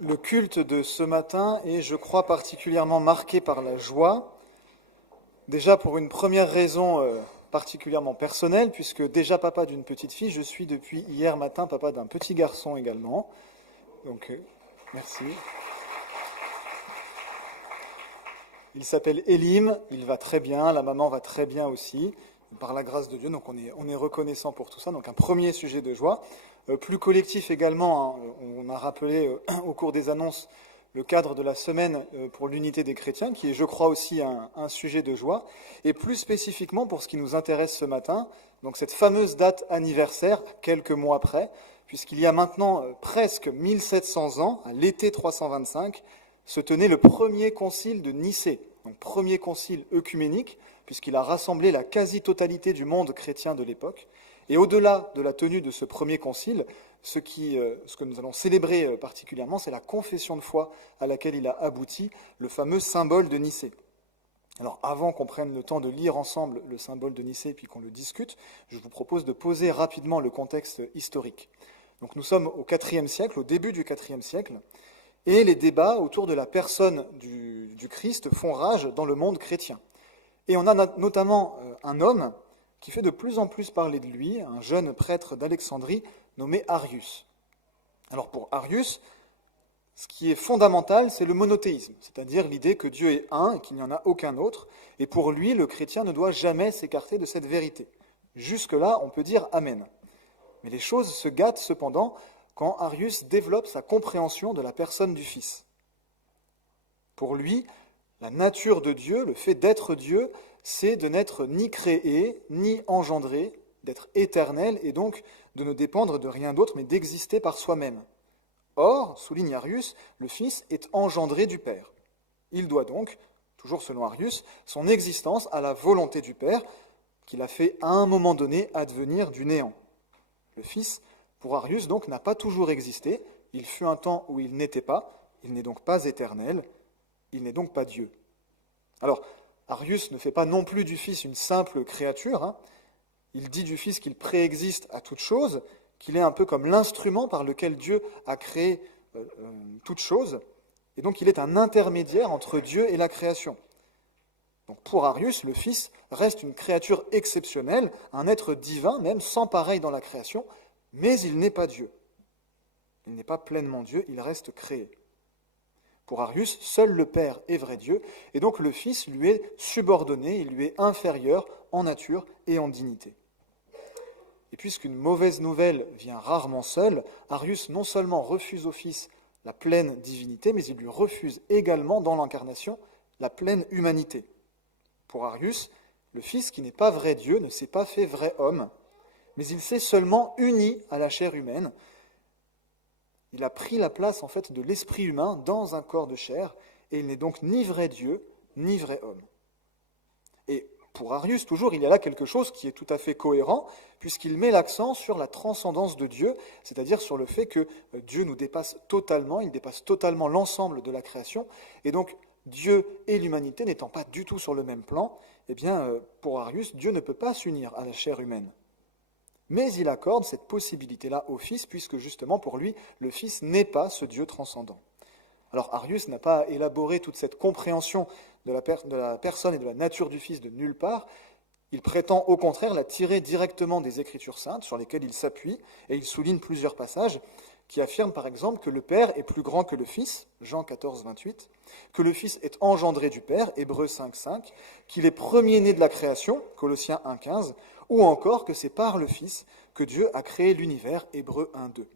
Le culte de ce matin est, je crois, particulièrement marqué par la joie. Déjà pour une première raison particulièrement personnelle, puisque déjà papa d'une petite fille, je suis depuis hier matin papa d'un petit garçon également. Donc, merci. Il s'appelle Elim, il va très bien, la maman va très bien aussi, par la grâce de Dieu, donc on est reconnaissant pour tout ça. Donc un premier sujet de joie. Plus collectif également, hein, on a rappelé au cours des annonces le cadre de la semaine pour l'unité des chrétiens, qui est, je crois, aussi un sujet de joie. Et plus spécifiquement pour ce qui nous intéresse ce matin, donc cette fameuse date anniversaire, quelques mois après, puisqu'il y a maintenant presque 1700 ans, à l'été 325, se tenait le premier concile de Nicée, donc premier concile œcuménique, puisqu'il a rassemblé la quasi-totalité du monde chrétien de l'époque. Et au-delà de la tenue de ce premier concile, ce que nous allons célébrer particulièrement, c'est la confession de foi à laquelle il a abouti, le fameux symbole de Nicée. Alors avant qu'on prenne le temps de lire ensemble le symbole de Nicée et puis qu'on le discute, je vous propose de poser rapidement le contexte historique. Donc nous sommes au IVe siècle, au début du IVe siècle, et les débats autour de la personne du Christ font rage dans le monde chrétien. Et on a notamment un homme qui fait de plus en plus parler de lui, un jeune prêtre d'Alexandrie nommé Arius. Alors pour Arius, ce qui est fondamental, c'est le monothéisme, c'est-à-dire l'idée que Dieu est un et qu'il n'y en a aucun autre, et pour lui, le chrétien ne doit jamais s'écarter de cette vérité. Jusque-là, on peut dire Amen. Mais les choses se gâtent cependant quand Arius développe sa compréhension de la personne du Fils. Pour lui, la nature de Dieu, le fait d'être Dieu, c'est de n'être ni créé, ni engendré, d'être éternel et donc de ne dépendre de rien d'autre, mais d'exister par soi-même. Or, souligne Arius, le Fils est engendré du Père. Il doit donc, toujours selon Arius, son existence à la volonté du Père, qu'il a fait à un moment donné advenir du néant. Le Fils, pour Arius, donc, n'a pas toujours existé. Il fut un temps où il n'était pas. Il n'est donc pas éternel. Il n'est donc pas Dieu. Alors, Arius ne fait pas non plus du Fils une simple créature. Hein. Il dit du Fils qu'il préexiste à toute chose, qu'il est un peu comme l'instrument par lequel Dieu a créé toute chose. Et donc, il est un intermédiaire entre Dieu et la création. Donc, pour Arius, le Fils reste une créature exceptionnelle, un être divin, même sans pareil dans la création, mais il n'est pas Dieu. Il n'est pas pleinement Dieu, il reste créé. Pour Arius, seul le Père est vrai Dieu, et donc le Fils lui est subordonné, il lui est inférieur en nature et en dignité. Et puisqu'une mauvaise nouvelle vient rarement seule, Arius non seulement refuse au Fils la pleine divinité, mais il lui refuse également dans l'incarnation la pleine humanité. Pour Arius, le Fils qui n'est pas vrai Dieu ne s'est pas fait vrai homme, mais il s'est seulement uni à la chair humaine. Il a pris la place en fait de l'esprit humain dans un corps de chair, et il n'est donc ni vrai Dieu, ni vrai homme. Et pour Arius, toujours, il y a là quelque chose qui est tout à fait cohérent, puisqu'il met l'accent sur la transcendance de Dieu, c'est-à-dire sur le fait que Dieu nous dépasse totalement, il dépasse totalement l'ensemble de la création, et donc Dieu et l'humanité n'étant pas du tout sur le même plan, eh bien, pour Arius, Dieu ne peut pas s'unir à la chair humaine. Mais il accorde cette possibilité-là au Fils, puisque justement pour lui, le Fils n'est pas ce Dieu transcendant. Alors Arius n'a pas élaboré toute cette compréhension de la personne et de la nature du Fils de nulle part. Il prétend au contraire la tirer directement des Écritures saintes, sur lesquelles il s'appuie, et il souligne plusieurs passages qui affirment par exemple que le Père est plus grand que le Fils, Jean 14, 28, que le Fils est engendré du Père, Hébreux 5, 5, qu'il est premier-né de la création, Colossiens 1, 15, ou encore que c'est par le Fils que Dieu a créé l'univers, Hébreux 1, 2.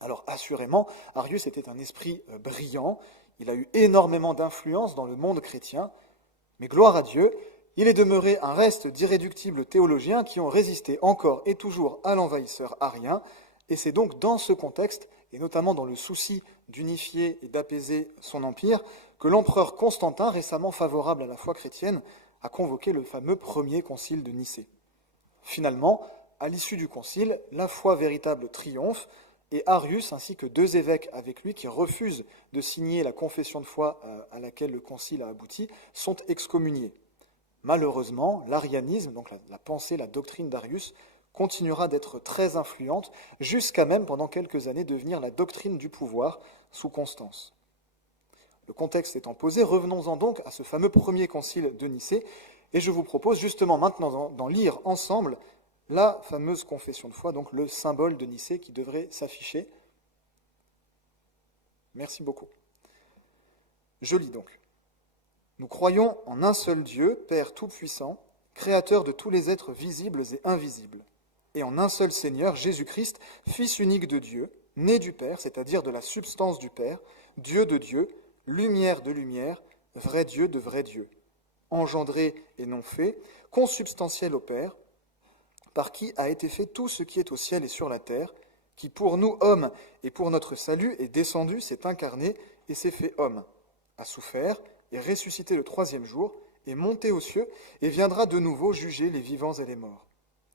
Alors assurément, Arius était un esprit brillant, il a eu énormément d'influence dans le monde chrétien, mais gloire à Dieu, il est demeuré un reste d'irréductibles théologiens qui ont résisté encore et toujours à l'envahisseur arien, et c'est donc dans ce contexte, et notamment dans le souci d'unifier et d'apaiser son empire, que l'empereur Constantin, récemment favorable à la foi chrétienne, a convoqué le fameux premier concile de Nicée. Finalement, à l'issue du concile, la foi véritable triomphe, et Arius, ainsi que 2 évêques avec lui qui refusent de signer la confession de foi à laquelle le concile a abouti, sont excommuniés. Malheureusement, l'arianisme, donc la pensée, la doctrine d'Arius, continuera d'être très influente, jusqu'à même pendant quelques années devenir la doctrine du pouvoir sous Constance. Le contexte étant posé, revenons-en donc à ce fameux premier concile de Nicée, et je vous propose justement maintenant d'en lire ensemble la fameuse confession de foi, donc le symbole de Nicée qui devrait s'afficher. Merci beaucoup. Je lis donc. Nous croyons en un seul Dieu, Père tout-puissant, créateur de tous les êtres visibles et invisibles, et en un seul Seigneur, Jésus-Christ, Fils unique de Dieu, né du Père, c'est-à-dire de la substance du Père, Dieu de Dieu, lumière de lumière, vrai Dieu de vrai Dieu, engendré et non fait, consubstantiel au Père, par qui a été fait tout ce qui est au ciel et sur la terre, qui pour nous, hommes, et pour notre salut, est descendu, s'est incarné et s'est fait homme, a souffert, est ressuscité le troisième jour, est monté aux cieux, et viendra de nouveau juger les vivants et les morts.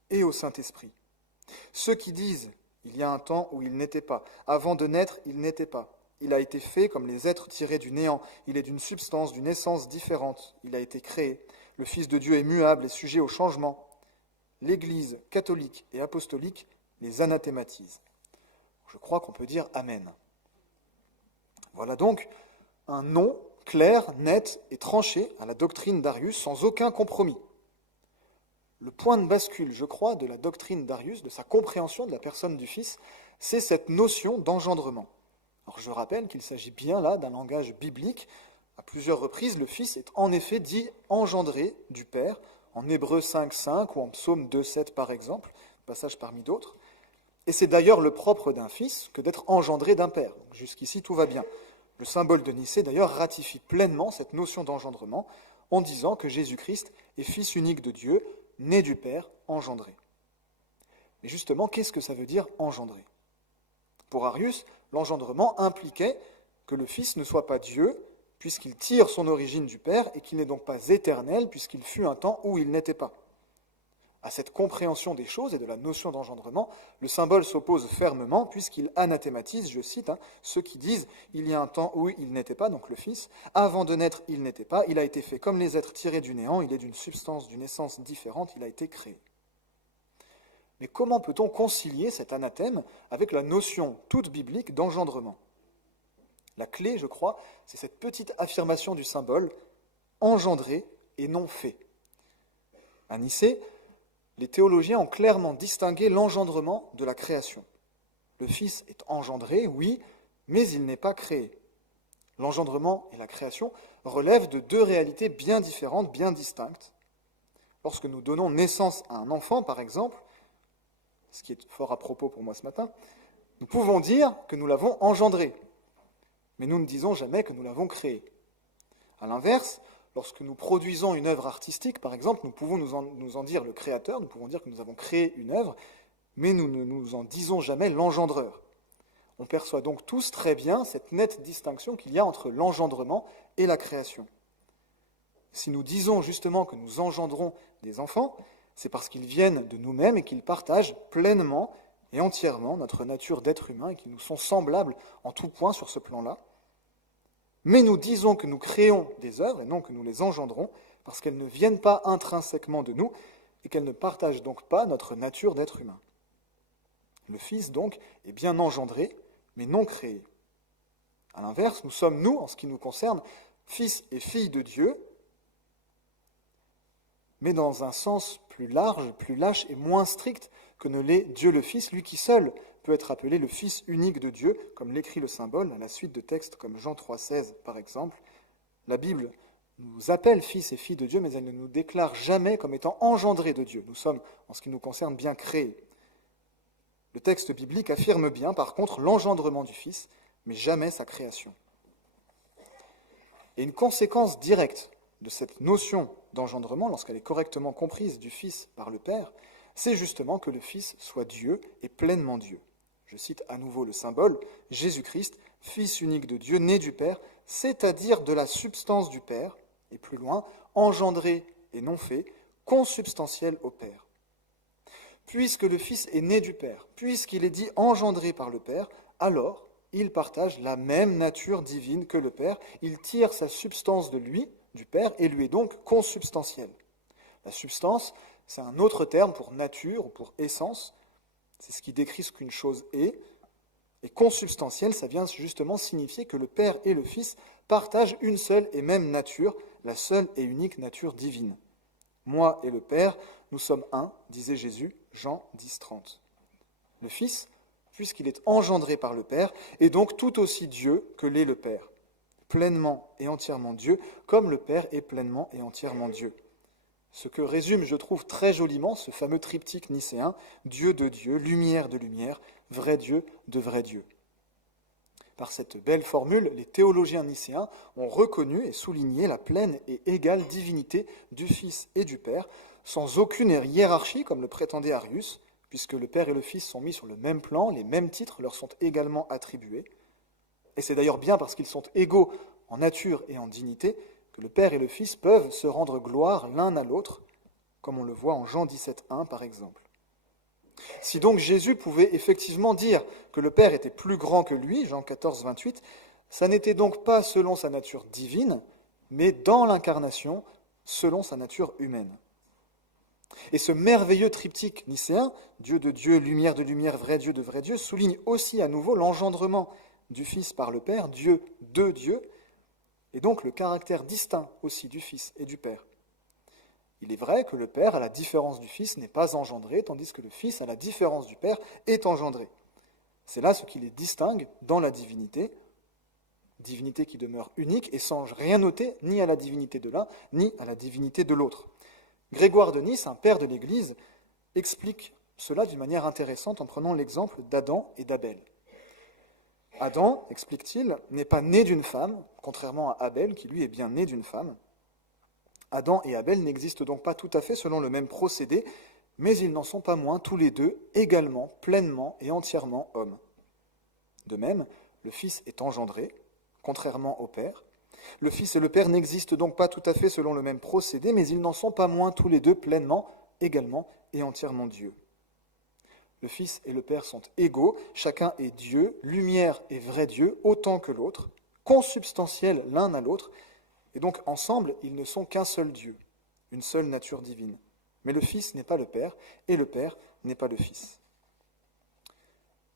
Et au Saint-Esprit. Ceux qui disent, il y a un temps où il n'était pas, avant de naître, il n'était pas. Il a été fait comme les êtres tirés du néant, il est d'une substance, d'une essence différente, il a été créé. Le Fils de Dieu est muable et sujet au changement. L'Église catholique et apostolique les anathématise. Je crois qu'on peut dire Amen. Voilà donc un non clair, net et tranché à la doctrine d'Arius sans aucun compromis. Le point de bascule, je crois, de la doctrine d'Arius, de sa compréhension de la personne du Fils, c'est cette notion d'engendrement. Alors je rappelle qu'il s'agit bien là d'un langage biblique. À plusieurs reprises, le Fils est en effet dit engendré du Père, en Hébreux 5,5 ou en Psaume 2,7 par exemple, passage parmi d'autres. Et c'est d'ailleurs le propre d'un fils que d'être engendré d'un père. Donc jusqu'ici, tout va bien. Le symbole de Nicée, d'ailleurs, ratifie pleinement cette notion d'engendrement en disant que Jésus-Christ est fils unique de Dieu, né du Père, engendré. Mais justement, qu'est-ce que ça veut dire engendré ? Pour Arius, l'engendrement impliquait que le Fils ne soit pas Dieu, puisqu'il tire son origine du Père, et qu'il n'est donc pas éternel, puisqu'il fut un temps où il n'était pas. À cette compréhension des choses et de la notion d'engendrement, le symbole s'oppose fermement puisqu'il anathématise, je cite, ceux qui disent « il y a un temps où il n'était pas », donc le Fils, « avant de naître, il n'était pas, il a été fait comme les êtres tirés du néant, il est d'une substance, d'une essence différente, il a été créé ». Mais comment peut-on concilier cet anathème avec la notion toute biblique d'engendrement ? La clé, je crois, c'est cette petite affirmation du symbole « engendré et non fait ». À Nicée, les théologiens ont clairement distingué l'engendrement de la création. Le Fils est engendré, oui, mais il n'est pas créé. L'engendrement et la création relèvent de deux réalités bien différentes, bien distinctes. Lorsque nous donnons naissance à un enfant, par exemple, ce qui est fort à propos pour moi ce matin, nous pouvons dire que nous l'avons engendré, mais nous ne disons jamais que nous l'avons créé. À l'inverse, lorsque nous produisons une œuvre artistique, par exemple, nous pouvons nous en dire le créateur, nous pouvons dire que nous avons créé une œuvre, mais nous ne nous en disons jamais l'engendreur. On perçoit donc tous très bien cette nette distinction qu'il y a entre l'engendrement et la création. Si nous disons justement que nous engendrons des enfants, c'est parce qu'ils viennent de nous-mêmes et qu'ils partagent pleinement et entièrement notre nature d'être humain et qu'ils nous sont semblables en tout point sur ce plan-là. Mais nous disons que nous créons des œuvres et non que nous les engendrons parce qu'elles ne viennent pas intrinsèquement de nous et qu'elles ne partagent donc pas notre nature d'être humain. Le Fils, donc, est bien engendré, mais non créé. À l'inverse, nous sommes, nous, en ce qui nous concerne, fils et filles de Dieu, mais dans un sens plus large, plus lâche et moins strict que ne l'est Dieu le Fils, lui qui seul peut être appelé le Fils unique de Dieu, comme l'écrit le symbole, à la suite de textes comme Jean 3,16 par exemple. La Bible nous appelle fils et filles de Dieu, mais elle ne nous déclare jamais comme étant engendrés de Dieu. Nous sommes, en ce qui nous concerne, bien créés. Le texte biblique affirme bien, par contre, l'engendrement du Fils, mais jamais sa création. Et une conséquence directe de cette notion d'engendrement, lorsqu'elle est correctement comprise du Fils par le Père, c'est justement que le Fils soit Dieu et pleinement Dieu. Je cite à nouveau le symbole, Jésus-Christ, Fils unique de Dieu, né du Père, c'est-à-dire de la substance du Père, et plus loin, engendré et non fait, consubstantiel au Père. Puisque le Fils est né du Père, puisqu'il est dit engendré par le Père, alors il partage la même nature divine que le Père, il tire sa substance de lui, du Père, et lui est donc consubstantiel. La substance, c'est un autre terme pour nature ou pour essence. C'est ce qui décrit ce qu'une chose est. Et consubstantiel, ça vient justement signifier que le Père et le Fils partagent une seule et même nature, la seule et unique nature divine. Moi et le Père, nous sommes un, disait Jésus, Jean 10, 30. Le Fils, puisqu'il est engendré par le Père, est donc tout aussi Dieu que l'est le Père, pleinement et entièrement Dieu, comme le Père est pleinement et entièrement Dieu. Ce que résume, je trouve, très joliment ce fameux triptyque nicéen, Dieu de Dieu, lumière de lumière, vrai Dieu de vrai Dieu. Par cette belle formule, les théologiens nicéens ont reconnu et souligné la pleine et égale divinité du Fils et du Père, sans aucune hiérarchie comme le prétendait Arius, puisque le Père et le Fils sont mis sur le même plan, les mêmes titres leur sont également attribués. Et c'est d'ailleurs bien parce qu'ils sont égaux en nature et en dignité que le Père et le Fils peuvent se rendre gloire l'un à l'autre, comme on le voit en Jean 17,1 par exemple. Si donc Jésus pouvait effectivement dire que le Père était plus grand que lui, Jean 14, 28, ça n'était donc pas selon sa nature divine, mais dans l'incarnation, selon sa nature humaine. Et ce merveilleux triptyque nicéen, Dieu de Dieu, lumière de lumière, vrai Dieu de vrai Dieu, souligne aussi à nouveau l'engendrement du Fils par le Père, Dieu de Dieu, et donc le caractère distinct aussi du Fils et du Père. Il est vrai que le Père, à la différence du Fils, n'est pas engendré, tandis que le Fils, à la différence du Père, est engendré. C'est là ce qui les distingue dans la divinité qui demeure unique et sans rien noter ni à la divinité de l'un, ni à la divinité de l'autre. Grégoire de Nice, un père de l'Église, explique cela d'une manière intéressante en prenant l'exemple d'Adam et d'Abel. Adam, explique-t-il, n'est pas né d'une femme, contrairement à Abel, qui lui est bien né d'une femme. Adam et Abel n'existent donc pas tout à fait selon le même procédé, mais ils n'en sont pas moins tous les deux également, pleinement et entièrement hommes. De même, le Fils est engendré, contrairement au Père. Le Fils et le Père n'existent donc pas tout à fait selon le même procédé, mais ils n'en sont pas moins tous les deux pleinement, également et entièrement Dieu. Le Fils et le Père sont égaux, chacun est Dieu, lumière et vrai Dieu, autant que l'autre, consubstantiels l'un à l'autre, et donc ensemble, ils ne sont qu'un seul Dieu, une seule nature divine. Mais le Fils n'est pas le Père, et le Père n'est pas le Fils.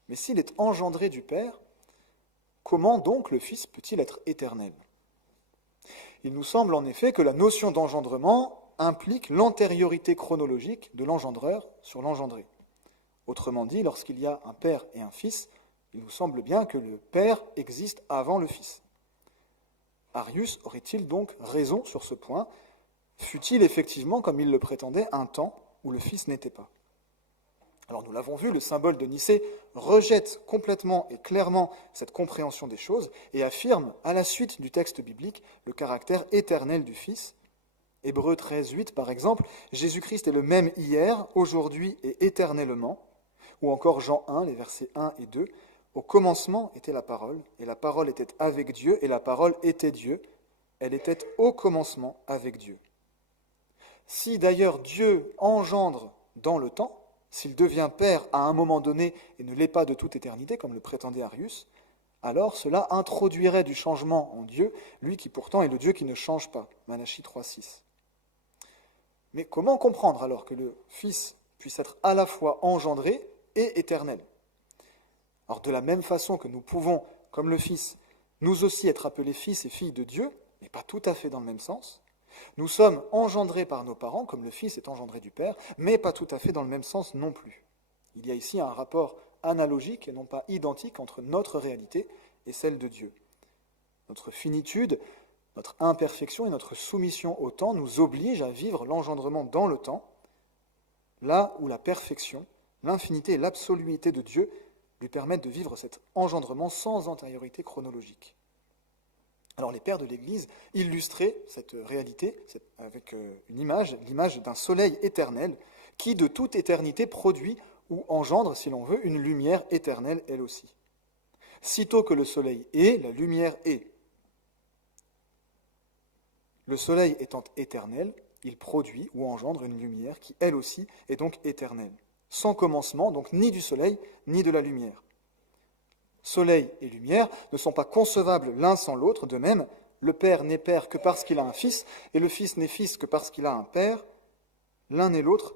Mais s'il est engendré du Père, comment donc le Fils peut-il être éternel ? Il nous semble en effet que la notion d'engendrement implique l'antériorité chronologique de l'engendreur sur l'engendré. Autrement dit, lorsqu'il y a un Père et un Fils, il nous semble bien que le Père existe avant le Fils. Arius aurait-il donc raison sur ce point ? Fut-il effectivement, comme il le prétendait, un temps où le Fils n'était pas ? Alors nous l'avons vu, le symbole de Nicée rejette complètement et clairement cette compréhension des choses et affirme, à la suite du texte biblique, le caractère éternel du Fils. Hébreux 13, 8 par exemple, Jésus-Christ est le même hier, aujourd'hui et éternellement. Ou encore Jean 1, les versets 1 et 2, au commencement était la parole, et la parole était avec Dieu, et la parole était Dieu. Elle était au commencement avec Dieu. Si d'ailleurs Dieu engendre dans le temps, s'il devient Père à un moment donné et ne l'est pas de toute éternité, comme le prétendait Arius, alors cela introduirait du changement en Dieu, lui qui pourtant est le Dieu qui ne change pas. Malachie 3, 6. Mais comment comprendre alors que le Fils puisse être à la fois engendré et éternel ? Alors de la même façon que nous pouvons, comme le Fils, nous aussi être appelés fils et filles de Dieu, mais pas tout à fait dans le même sens, nous sommes engendrés par nos parents, comme le Fils est engendré du Père, mais pas tout à fait dans le même sens non plus. Il y a ici un rapport analogique et non pas identique entre notre réalité et celle de Dieu. Notre finitude, notre imperfection et notre soumission au temps nous obligent à vivre l'engendrement dans le temps, là où la perfection, l'infinité et l'absoluité de Dieu lui permettent de vivre cet engendrement sans antériorité chronologique. Alors les pères de l'Église illustraient cette réalité avec une image, l'image d'un soleil éternel qui de toute éternité produit ou engendre, si l'on veut, une lumière éternelle elle aussi. Sitôt que le soleil est, la lumière est. Le soleil étant éternel, il produit ou engendre une lumière qui elle aussi est donc éternelle. Sans commencement, donc ni du soleil ni de la lumière. Soleil et lumière ne sont pas concevables l'un sans l'autre, de même, le Père n'est Père que parce qu'il a un Fils, et le Fils n'est Fils que parce qu'il a un Père. L'un et l'autre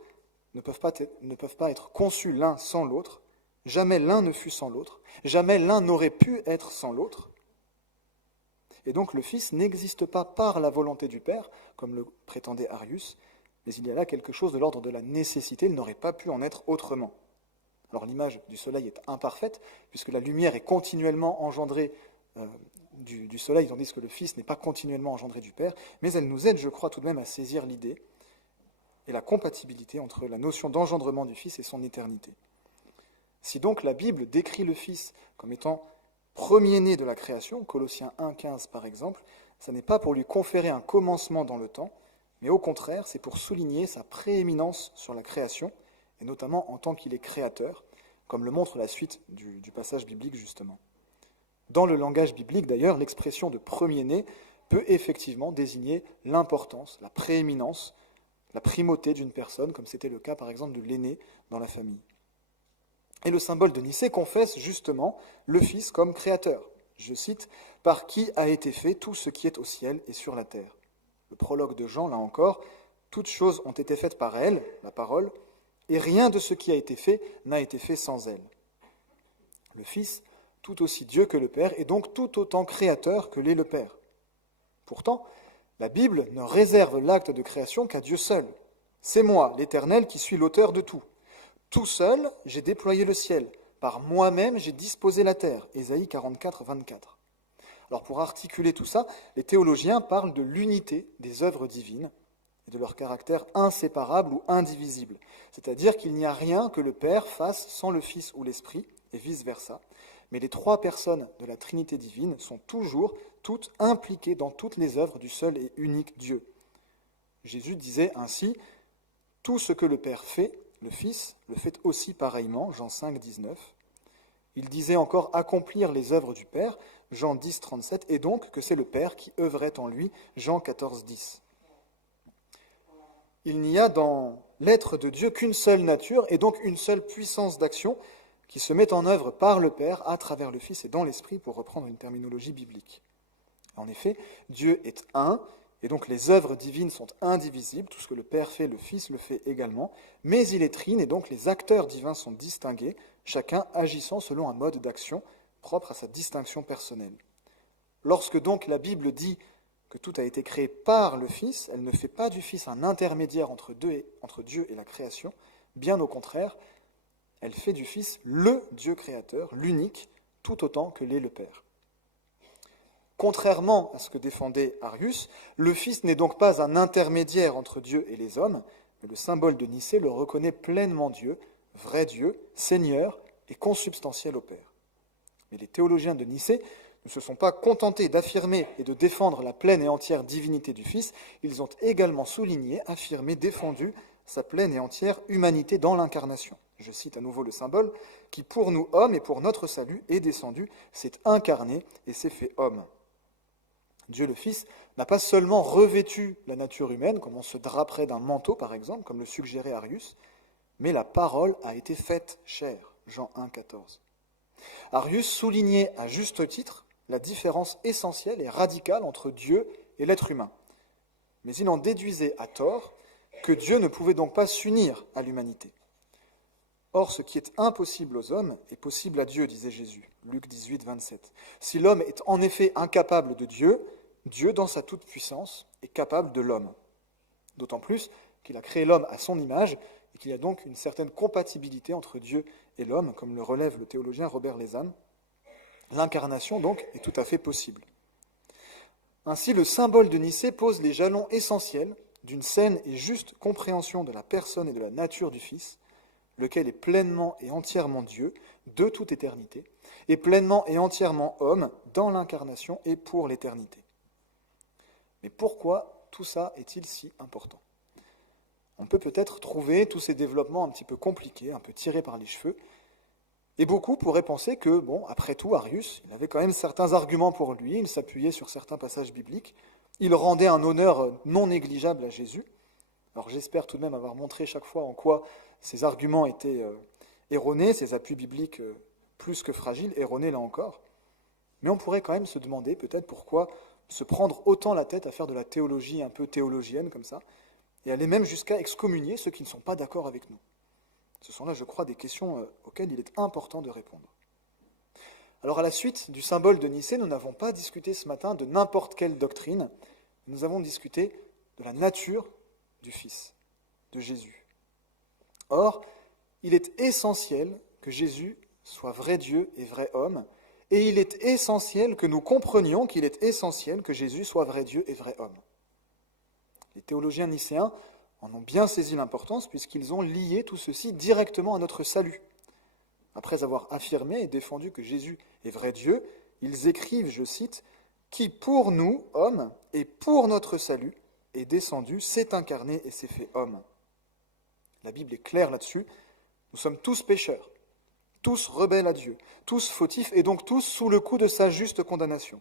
ne peuvent pas être conçus l'un sans l'autre, Jamais l'un ne fut sans l'autre, jamais l'un n'aurait pu être sans l'autre. Et donc le Fils n'existe pas par la volonté du Père, comme le prétendait Arius, mais il y a là quelque chose de l'ordre de la nécessité, il n'aurait pas pu en être autrement. Alors l'image du soleil est imparfaite, puisque la lumière est continuellement engendrée du soleil, tandis que le Fils n'est pas continuellement engendré du Père, mais elle nous aide, je crois, tout de même à saisir l'idée et la compatibilité entre la notion d'engendrement du Fils et son éternité. Si donc la Bible décrit le Fils comme étant premier-né de la création, Colossiens 1,15 par exemple, ça n'est pas pour lui conférer un commencement dans le temps, mais au contraire, c'est pour souligner sa prééminence sur la création, et notamment en tant qu'il est créateur, comme le montre la suite du passage biblique justement. Dans le langage biblique d'ailleurs, l'expression de premier-né peut effectivement désigner l'importance, la prééminence, la primauté d'une personne, comme c'était le cas par exemple de l'aîné dans la famille. Et le symbole de Nicée confesse justement le Fils comme créateur. Je cite, « Par qui a été fait tout ce qui est au ciel et sur la terre ». Le prologue de Jean, là encore, « Toutes choses ont été faites par elle », la parole, « et rien de ce qui a été fait n'a été fait sans elle ». Le Fils, tout aussi Dieu que le Père, est donc tout autant créateur que l'est le Père. Pourtant, la Bible ne réserve l'acte de création qu'à Dieu seul. « C'est moi, l'Éternel, qui suis l'auteur de tout. Tout seul, j'ai déployé le ciel. Par moi-même, j'ai disposé la terre. » Ésaïe 44, 24. Alors pour articuler tout ça, les théologiens parlent de l'unité des œuvres divines et de leur caractère inséparable ou indivisible. C'est-à-dire qu'il n'y a rien que le Père fasse sans le Fils ou l'Esprit, et vice-versa. Mais les trois personnes de la Trinité divine sont toujours, toutes impliquées dans toutes les œuvres du seul et unique Dieu. Jésus disait ainsi, « Tout ce que le Père fait, le Fils le fait aussi pareillement, Jean 5, 19. Il disait encore accomplir les œuvres du Père, Jean 10, 37, et donc que c'est le Père qui œuvrait en lui, Jean 14, 10. Il n'y a dans l'être de Dieu qu'une seule nature et donc une seule puissance d'action qui se met en œuvre par le Père à travers le Fils et dans l'Esprit, pour reprendre une terminologie biblique. En effet, Dieu est un, et donc les œuvres divines sont indivisibles, tout ce que le Père fait, le Fils le fait également, mais il est trine, et donc les acteurs divins sont distingués, chacun agissant selon un mode d'action propre à sa distinction personnelle. Lorsque donc la Bible dit que tout a été créé par le Fils, elle ne fait pas du Fils un intermédiaire entre Dieu et la création, bien au contraire, elle fait du Fils le Dieu créateur, l'unique, tout autant que l'est le Père. Contrairement à ce que défendait Arius, le Fils n'est donc pas un intermédiaire entre Dieu et les hommes, mais le symbole de Nicée le reconnaît pleinement Dieu, vrai Dieu, Seigneur et consubstantiel au Père. Mais les théologiens de Nicée ne se sont pas contentés d'affirmer et de défendre la pleine et entière divinité du Fils, ils ont également souligné, affirmé, défendu sa pleine et entière humanité dans l'incarnation. Je cite à nouveau le symbole, qui pour nous hommes et pour notre salut est descendu, s'est incarné et s'est fait homme. Dieu le Fils n'a pas seulement revêtu la nature humaine, comme on se draperait d'un manteau par exemple, comme le suggérait Arius, mais la parole a été faite chair, Jean 1, 14. Arius soulignait à juste titre la différence essentielle et radicale entre Dieu et l'être humain. Mais il en déduisait à tort que Dieu ne pouvait donc pas s'unir à l'humanité. Or, ce qui est impossible aux hommes est possible à Dieu, disait Jésus, Luc 18, 27. Si l'homme est en effet incapable de Dieu, Dieu, dans sa toute-puissance, est capable de l'homme. D'autant plus qu'il a créé l'homme à son image et qu'il y a donc une certaine compatibilité entre Dieu et l'homme, comme le relève le théologien Robert Lézanne. L'incarnation, donc, est tout à fait possible. Ainsi, le symbole de Nicée pose les jalons essentiels d'une saine et juste compréhension de la personne et de la nature du Fils, lequel est pleinement et entièrement Dieu, de toute éternité, et pleinement et entièrement homme dans l'incarnation et pour l'éternité. Mais pourquoi tout ça est-il si important ? On peut peut-être trouver tous ces développements un petit peu compliqués, un peu tirés par les cheveux, et beaucoup pourraient penser que, bon, après tout, Arius, il avait quand même certains arguments pour lui, il s'appuyait sur certains passages bibliques, il rendait un honneur non négligeable à Jésus. Alors j'espère tout de même avoir montré chaque fois en quoi ces arguments étaient erronés, ces appuis bibliques plus que fragiles, erronés là encore. Mais on pourrait quand même se demander peut-être pourquoi se prendre autant la tête à faire de la théologie un peu théologienne comme ça, et aller même jusqu'à excommunier ceux qui ne sont pas d'accord avec nous. Ce sont là, je crois, des questions auxquelles il est important de répondre. Alors à la suite du symbole de Nicée, nous n'avons pas discuté ce matin de n'importe quelle doctrine, nous avons discuté de la nature du Fils, de Jésus. Or, il est essentiel que Jésus soit vrai Dieu et vrai homme, et il est essentiel que nous comprenions qu'il est essentiel que Jésus soit vrai Dieu et vrai homme. Les théologiens nicéens en ont bien saisi l'importance puisqu'ils ont lié tout ceci directement à notre salut. Après avoir affirmé et défendu que Jésus est vrai Dieu, ils écrivent, je cite, « Qui pour nous, hommes, et pour notre salut, est descendu, s'est incarné et s'est fait homme. » La Bible est claire là-dessus. Nous sommes tous pécheurs, tous rebelles à Dieu, tous fautifs et donc tous sous le coup de sa juste condamnation.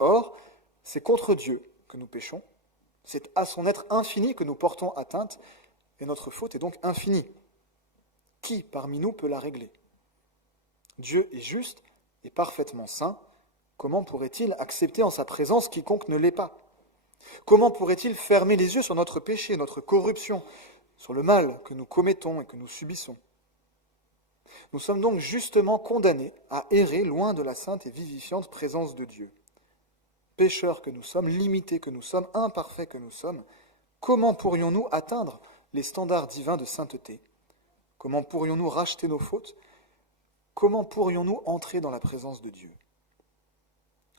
Or, c'est contre Dieu que nous péchons, c'est à son être infini que nous portons atteinte, et notre faute est donc infinie. Qui parmi nous peut la régler ? Dieu est juste et parfaitement saint. Comment pourrait-il accepter en sa présence quiconque ne l'est pas ? Comment pourrait-il fermer les yeux sur notre péché, notre corruption, sur le mal que nous commettons et que nous subissons ? Nous sommes donc justement condamnés à errer loin de la sainte et vivifiante présence de Dieu. Pécheurs que nous sommes, limités que nous sommes, imparfaits que nous sommes, comment pourrions-nous atteindre les standards divins de sainteté ? Comment pourrions-nous racheter nos fautes ? Comment pourrions-nous entrer dans la présence de Dieu ?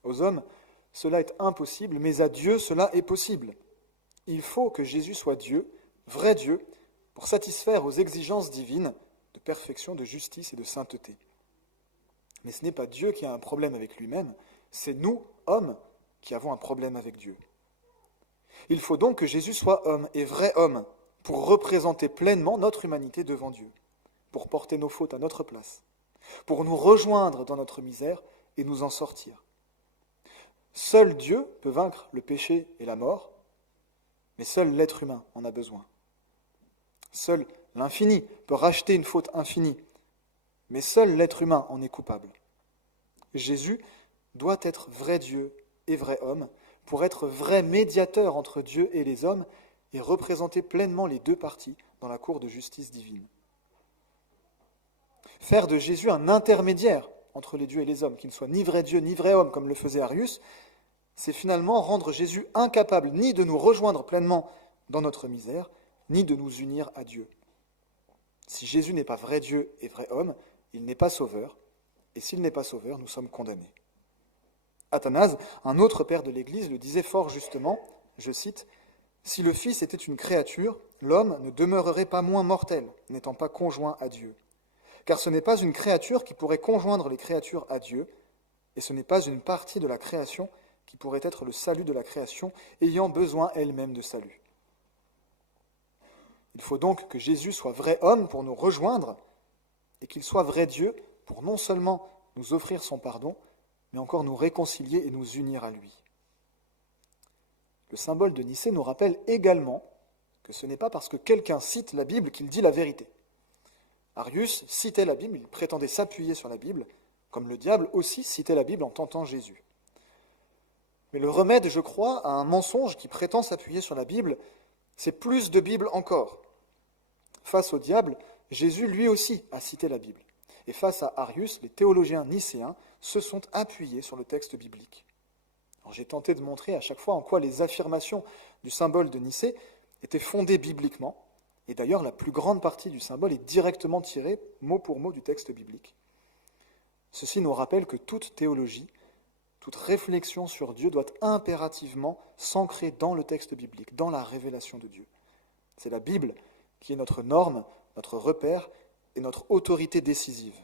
Aux hommes, cela est impossible, mais à Dieu, cela est possible. Il faut que Jésus soit Dieu, vrai Dieu, pour satisfaire aux exigences divines de perfection, de justice et de sainteté. Mais ce n'est pas Dieu qui a un problème avec lui-même, c'est nous, hommes, qui avons un problème avec Dieu. Il faut donc que Jésus soit homme et vrai homme, pour représenter pleinement notre humanité devant Dieu, pour porter nos fautes à notre place, pour nous rejoindre dans notre misère et nous en sortir. Seul Dieu peut vaincre le péché et la mort, mais seul l'être humain en a besoin. Seul l'infini peut racheter une faute infinie, mais seul l'être humain en est coupable. Jésus doit être vrai Dieu et vrai homme pour être vrai médiateur entre Dieu et les hommes et représenter pleinement les deux parties dans la cour de justice divine. Faire de Jésus un intermédiaire entre les dieux et les hommes, qu'il ne soit ni vrai Dieu ni vrai homme comme le faisait Arius, c'est finalement rendre Jésus incapable ni de nous rejoindre pleinement dans notre misère, ni de nous unir à Dieu. Si Jésus n'est pas vrai Dieu et vrai homme, il n'est pas sauveur, et s'il n'est pas sauveur, nous sommes condamnés. Athanase, un autre père de l'Église, le disait fort justement, je cite, « Si le Fils était une créature, l'homme ne demeurerait pas moins mortel, n'étant pas conjoint à Dieu. Car ce n'est pas une créature qui pourrait conjoindre les créatures à Dieu, et ce n'est pas une partie de la création qui pourrait être le salut de la création, ayant besoin elle-même de salut. » Il faut donc que Jésus soit vrai homme pour nous rejoindre, et qu'il soit vrai Dieu pour non seulement nous offrir son pardon, mais encore nous réconcilier et nous unir à lui. Le symbole de Nicée nous rappelle également que ce n'est pas parce que quelqu'un cite la Bible qu'il dit la vérité. Arius citait la Bible, il prétendait s'appuyer sur la Bible, comme le diable aussi citait la Bible en tentant Jésus. Mais le remède, je crois, à un mensonge qui prétend s'appuyer sur la Bible, c'est plus de Bible encore. Face au diable, Jésus lui aussi a cité la Bible. Et face à Arius, les théologiens nicéens se sont appuyés sur le texte biblique. Alors, j'ai tenté de montrer à chaque fois en quoi les affirmations du symbole de Nicée étaient fondées bibliquement, et d'ailleurs la plus grande partie du symbole est directement tirée mot pour mot du texte biblique. Ceci nous rappelle que toute théologie, toute réflexion sur Dieu doit impérativement s'ancrer dans le texte biblique, dans la révélation de Dieu. C'est la Bible qui est notre norme, notre repère et notre autorité décisive.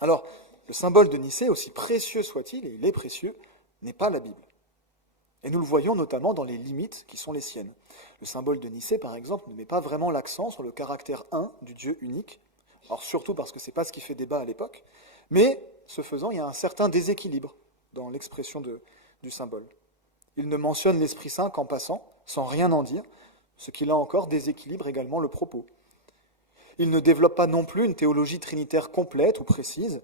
Alors, le symbole de Nicée, aussi précieux soit-il, et il est précieux, n'est pas la Bible. Et nous le voyons notamment dans les limites qui sont les siennes. Le symbole de Nicée, par exemple, ne met pas vraiment l'accent sur le caractère un du Dieu unique, alors surtout parce que ce n'est pas ce qui fait débat à l'époque, mais, ce faisant, il y a un certain déséquilibre dans l'expression du symbole. Il ne mentionne l'Esprit Saint qu'en passant, sans rien en dire, ce qui là encore déséquilibre également le propos. Il ne développe pas non plus une théologie trinitaire complète ou précise,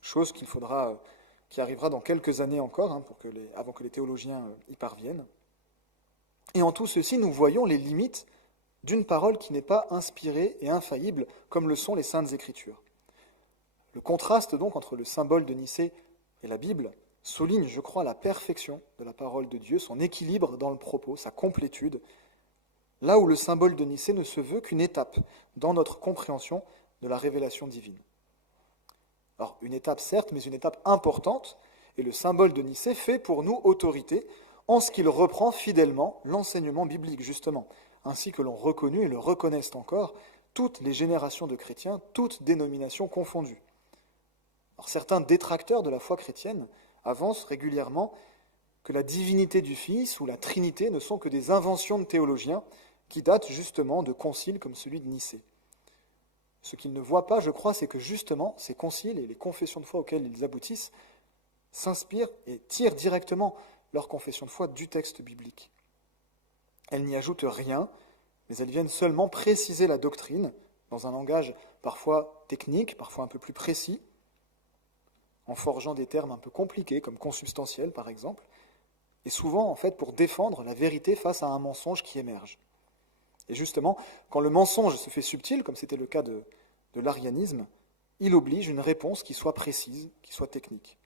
chose qui arrivera dans quelques années encore, avant que les théologiens y parviennent. Et en tout ceci, nous voyons les limites d'une parole qui n'est pas inspirée et infaillible comme le sont les Saintes Écritures. Le contraste donc entre le symbole de Nicée et la Bible souligne, je crois, la perfection de la parole de Dieu, son équilibre dans le propos, sa complétude, là où le symbole de Nicée ne se veut qu'une étape dans notre compréhension de la révélation divine. Alors, une étape certes, mais une étape importante, et le symbole de Nicée fait pour nous autorité en ce qu'il reprend fidèlement l'enseignement biblique, justement, ainsi que l'ont reconnu et le reconnaissent encore toutes les générations de chrétiens, toutes dénominations confondues. Alors, certains détracteurs de la foi chrétienne avancent régulièrement que la divinité du Fils ou la Trinité ne sont que des inventions de théologiens qui datent justement de conciles comme celui de Nicée. Ce qu'ils ne voient pas, je crois, c'est que justement ces conciles et les confessions de foi auxquelles ils aboutissent s'inspirent et tirent directement leur confession de foi du texte biblique. Elles n'y ajoutent rien, mais elles viennent seulement préciser la doctrine dans un langage parfois technique, parfois un peu plus précis, en forgeant des termes un peu compliqués, comme consubstantiel par exemple, et souvent en fait pour défendre la vérité face à un mensonge qui émerge. Et justement, quand le mensonge se fait subtil, comme c'était le cas de l'arianisme, il oblige une réponse qui soit précise, qui soit technique.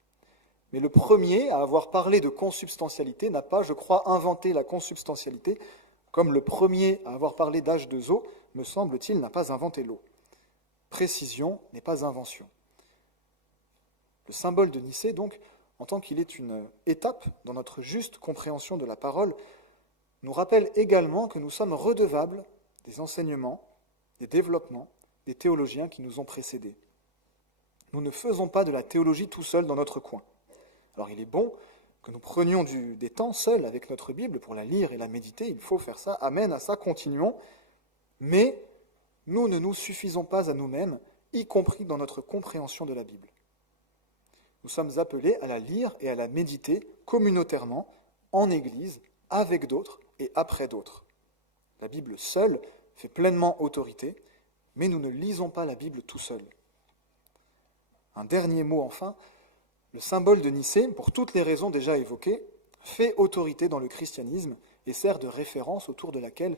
Mais le premier à avoir parlé de consubstantialité n'a pas, je crois, inventé la consubstantialité, comme le premier à avoir parlé d'âge de eau, me semble-t-il, n'a pas inventé l'eau. Précision n'est pas invention. Le symbole de Nicée, donc, en tant qu'il est une étape dans notre juste compréhension de la parole, nous rappelle également que nous sommes redevables des enseignements, des développements, des théologiens qui nous ont précédés. Nous ne faisons pas de la théologie tout seuls dans notre coin. Alors il est bon que nous prenions des temps seuls avec notre Bible pour la lire et la méditer, il faut faire ça, amen à ça, continuons, mais nous ne nous suffisons pas à nous-mêmes, y compris dans notre compréhension de la Bible. Nous sommes appelés à la lire et à la méditer communautairement, en Église, avec d'autres et après d'autres. La Bible seule fait pleinement autorité, mais nous ne lisons pas la Bible tout seul. Un dernier mot enfin, le symbole de Nicée, pour toutes les raisons déjà évoquées, fait autorité dans le christianisme et sert de référence autour de laquelle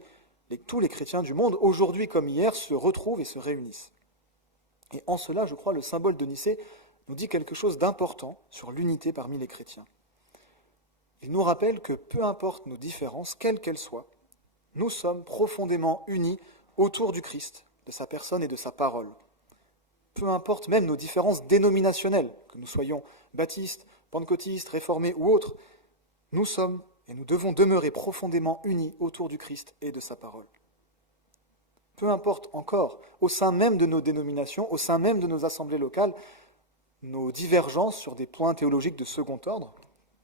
tous les chrétiens du monde, aujourd'hui comme hier, se retrouvent et se réunissent. Et en cela, je crois, le symbole de Nicée nous dit quelque chose d'important sur l'unité parmi les chrétiens. Il nous rappelle que peu importe nos différences, quelles qu'elles soient, nous sommes profondément unis autour du Christ, de sa personne et de sa parole. Peu importe même nos différences dénominationnelles, que nous soyons baptistes, pentecôtistes, réformés ou autres, nous sommes et nous devons demeurer profondément unis autour du Christ et de sa parole. Peu importe encore, au sein même de nos dénominations, au sein même de nos assemblées locales, nos divergences sur des points théologiques de second ordre,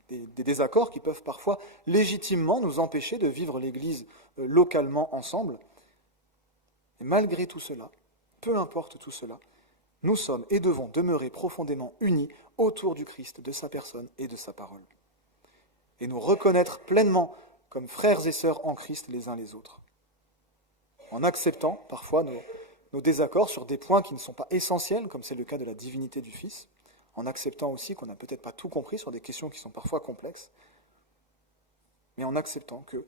des désaccords qui peuvent parfois légitimement nous empêcher de vivre l'Église localement ensemble. Et malgré tout cela, peu importe tout cela, nous sommes et devons demeurer profondément unis autour du Christ, de sa personne et de sa parole. Et nous reconnaître pleinement comme frères et sœurs en Christ les uns les autres. En acceptant parfois nos désaccords sur des points qui ne sont pas essentiels, comme c'est le cas de la divinité du Fils, en acceptant aussi qu'on n'a peut-être pas tout compris sur des questions qui sont parfois complexes, mais en acceptant que,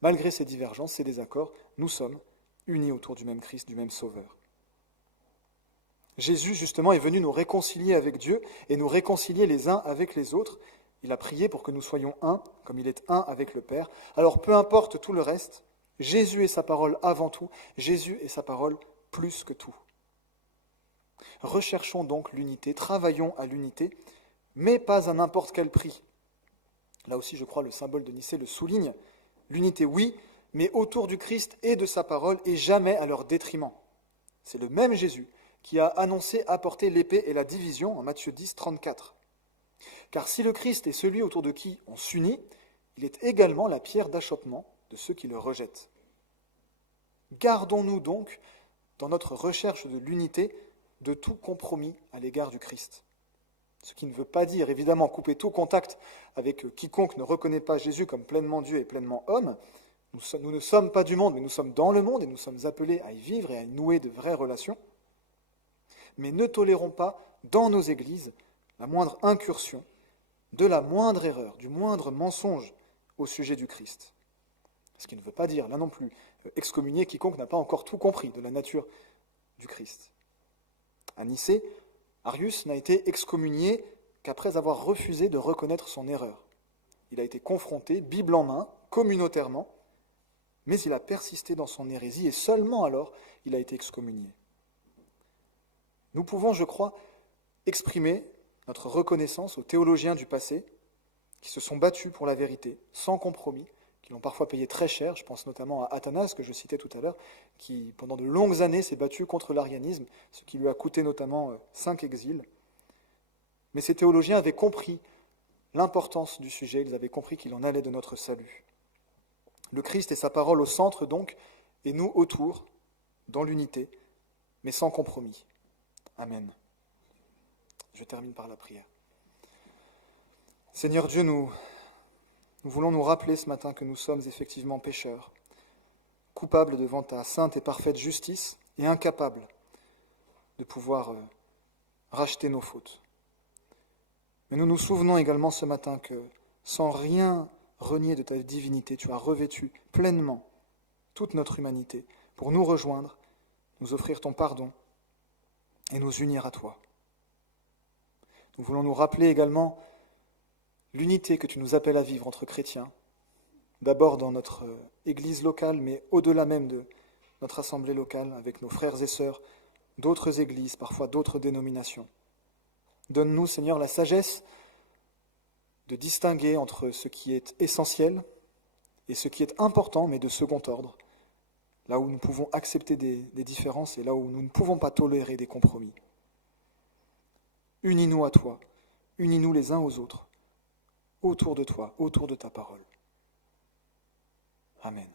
malgré ces divergences, ces désaccords, nous sommes unis autour du même Christ, du même Sauveur. Jésus, justement, est venu nous réconcilier avec Dieu et nous réconcilier les uns avec les autres. Il a prié pour que nous soyons un, comme il est un avec le Père. Alors, peu importe tout le reste, Jésus est sa parole avant tout, Jésus est sa parole plus que tout. Recherchons donc l'unité, travaillons à l'unité, mais pas à n'importe quel prix. Là aussi, je crois, le symbole de Nicée le souligne. L'unité, oui, mais autour du Christ et de sa parole, et jamais à leur détriment. C'est le même Jésus qui a annoncé apporter l'épée et la division en Matthieu 10, 34. Car si le Christ est celui autour de qui on s'unit, il est également la pierre d'achoppement de ceux qui le rejettent. Gardons-nous donc, dans notre recherche de l'unité, de tout compromis à l'égard du Christ. Ce qui ne veut pas dire, évidemment, couper tout contact avec quiconque ne reconnaît pas Jésus comme pleinement Dieu et pleinement homme. Nous ne sommes pas du monde, mais nous sommes dans le monde et nous sommes appelés à y vivre et à y nouer de vraies relations. Mais ne tolérons pas, dans nos églises, la moindre incursion, de la moindre erreur, du moindre mensonge au sujet du Christ. Ce qui ne veut pas dire, là non plus, excommunier quiconque n'a pas encore tout compris de la nature du Christ. À Nicée, Arius n'a été excommunié qu'après avoir refusé de reconnaître son erreur. Il a été confronté, Bible en main, communautairement, mais il a persisté dans son hérésie et seulement alors il a été excommunié. Nous pouvons, je crois, exprimer notre reconnaissance aux théologiens du passé qui se sont battus pour la vérité, sans compromis, qui l'ont parfois payé très cher. Je pense notamment à Athanase, que je citais tout à l'heure, qui pendant de longues années s'est battu contre l'arianisme, ce qui lui a coûté notamment 5 exils. Mais ces théologiens avaient compris l'importance du sujet, ils avaient compris qu'il en allait de notre salut. Le Christ et sa parole au centre donc, et nous autour, dans l'unité, mais sans compromis. Amen. Je termine par la prière. Seigneur Dieu, nous voulons nous rappeler ce matin que nous sommes effectivement pécheurs, coupables devant ta sainte et parfaite justice et incapables de pouvoir racheter nos fautes. Mais nous nous souvenons également ce matin que, sans rien renier de ta divinité, tu as revêtu pleinement toute notre humanité pour nous rejoindre, nous offrir ton pardon et nous unir à toi. Nous voulons nous rappeler également l'unité que tu nous appelles à vivre entre chrétiens, d'abord dans notre église locale, mais au-delà même de notre assemblée locale, avec nos frères et sœurs d'autres églises, parfois d'autres dénominations. Donne-nous, Seigneur, la sagesse de distinguer entre ce qui est essentiel et ce qui est important, mais de second ordre, là où nous pouvons accepter des différences et là où nous ne pouvons pas tolérer des compromis. Unis-nous à toi, unis-nous les uns aux autres, autour de toi, autour de ta parole. Amen.